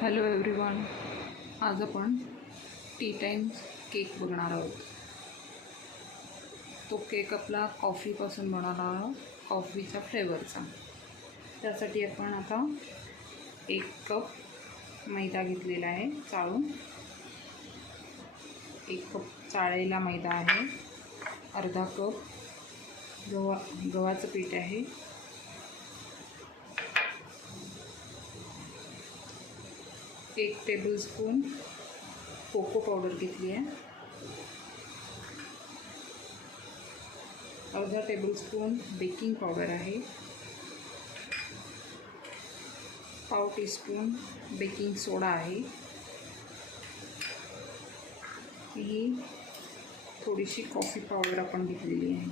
Hello everyone, आज आपण T time cake बघणार आहोत। तो केक आपला कॉफीपासून बनवणार आहोत, कॉफीच्या फ्लेवरचा। त्यासाठी आपण आता 1 कप मैदा घेतलेला आहे चाळून। 1 कप चाळलेला मैदा आहे। अर्धा कप गव्हाचं पीठ आहे। 1 टेबलस्पून कोको पावडर घेतली आहे। अर्धा टेबलस्पून बेकिंग पावडर आहे। पाव टीस्पून बेकिंग सोडा आहे। ही थोडीशी कॉफी पावडर आपण घेतलेली आहे।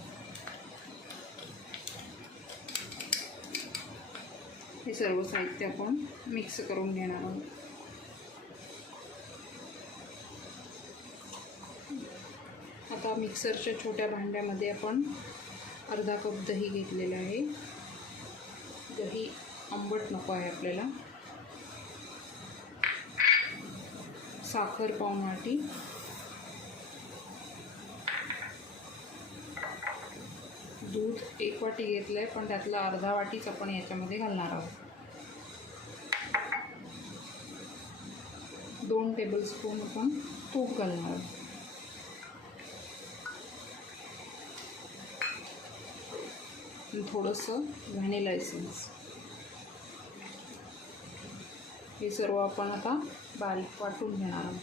हे सर्व साहित्य आपण मिक्स करून घेणार आहोत। आता मिक्सरच्या छोट्या भांड्यामध्ये आपण अर्धा कप दही घेतलेलं आहे। दही आंबट नको आहे आपल्याला। साखर पाव वाटी, दूध 1 वाटी घेतलं आहे, पण त्यातला अर्धा वाटीच आपण याच्यामध्ये घालणार आहोत। 2 टेबलस्पून आपण तूप घालणार आहोत। थोडंसं व्हॅनिला एसेन्स। हे सर्व आपण आता बारीक वाटून घेणार आहोत।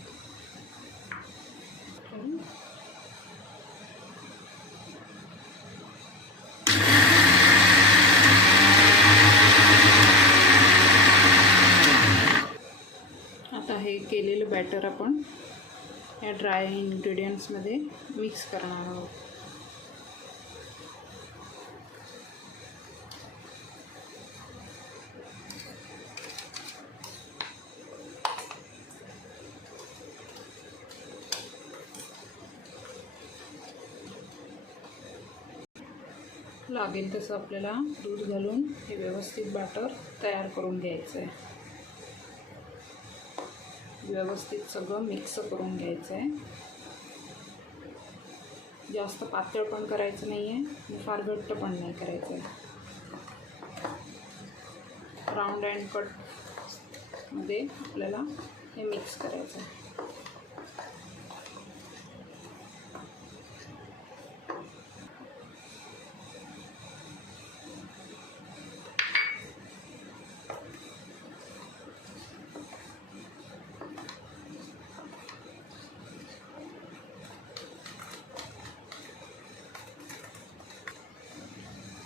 आता हे केलेलं बॅटर आपण या ड्राय इन्ग्रेडियंट्समध्ये मिक्स करणार आहोत। लागेल तसं आपल्याला दूध घालून हे व्यवस्थित बॅटर तयार करून घ्यायचं आहे। व्यवस्थित सगळं मिक्स करून घ्यायचं आहे। जास्त पातळ पण करायचं नाही आहे आणि फार घट्ट पण नाही करायचं आहे। राऊंड अँड कट मध्ये आपल्याला हे मिक्स करायचं आहे।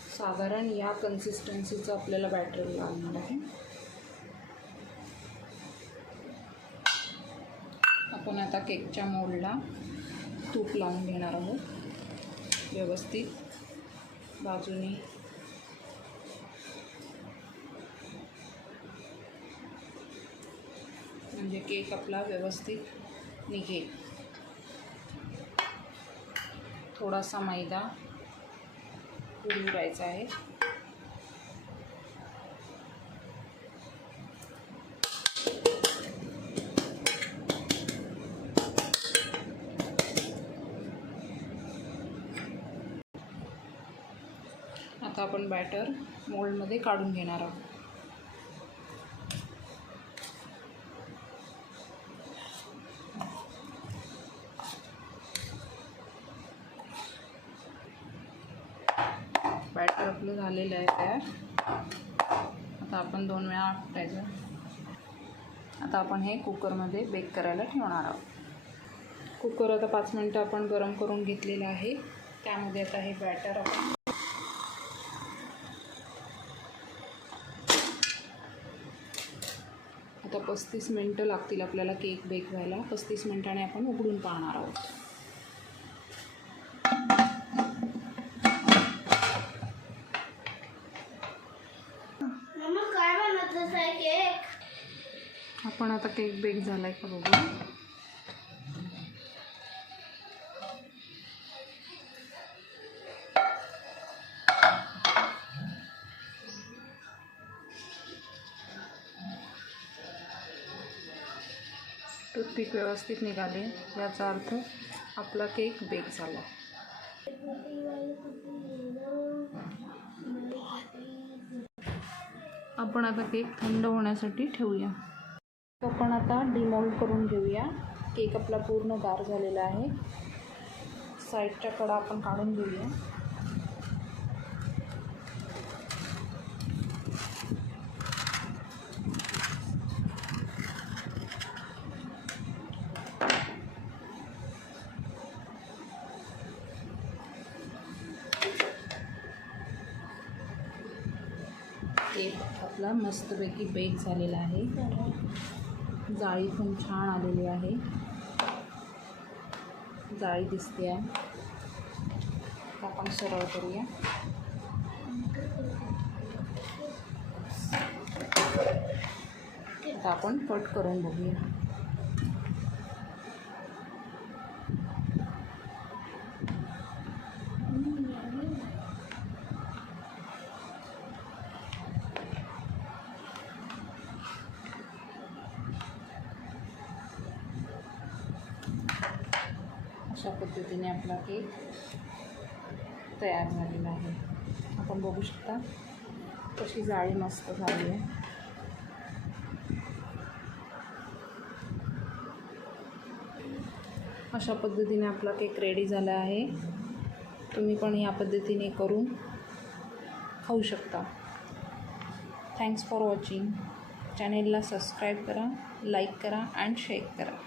साधारण या कन्सिस्टन्सीचं आपल्याला बॅटर लागणार आहे। आपण आता केकच्या मोल्डला तूप लावून घेणार आहोत व्यवस्थित बाजूने। म्हणजे केक आपला व्यवस्थित निघेल। थोडासा मैदा उडवायचा आहे। आता आपण बॅटर मोल्डमध्ये काढून घेणार आहोत। बॅटर आपलं झालेलं आहे तयार। आता आपण 2 वेळा टाकायचं। आता आपण हे कुकरमध्ये बेक करायला ठेवणार आहोत। कुकर आता 5 मिनिटं आपण गरम करून घेतलेलं आहे। त्यामध्ये आता हे बॅटर आपण आता 35 मिनिटं लागतील आपल्याला केक बेक व्हायला। 35 मिनिटांनी आपण उघडून पाहणार आहोत। आपण आता केक बेक झालाय का बघू। टूथपिक व्यवस्थित निघाले, याचा अर्थ आपला केक बेक झाला. आपण आता केक थंड होण्यासाठी ठेवूया. आपण आता डिमोल्ड करून घेऊया. केक आपला पूर्ण गार झालेला आहे. साईडच्या कडा आपण काढून घेऊया. केक आपला मस्तपैकी बेक झालेला आहे. जाळी पण छान आलेली आहे. जाळी दिसते आहे. आपण सरळ करूया. आता आपण कट करून बघूया. अशा पद्धतीने आपला केक तयार झालेला आहे. आपण बघू शकता कशी जाळी मस्त झाली आहे. अशा पद्धतीने आपला केक रेडी झाला आहे. तुम्ही पण या पद्धतीने करून खाऊ शकता. Thanks for watching. चॅनेलला सबस्क्राईब करा, लाईक करा अँड शेअर करा.